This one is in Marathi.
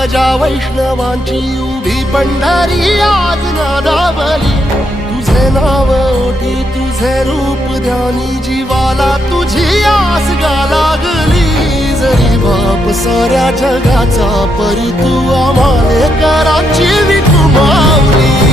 ध्वजा वैष्णवांची उभी पंढरी आज नादावली, तुझे नाव ओठी तुझे रूप ध्यानी, जीवाला तुझी आस गा लागली। जरी बाप साऱ्या जगाचा परी तू आम्हाले कराची विठू माऊली।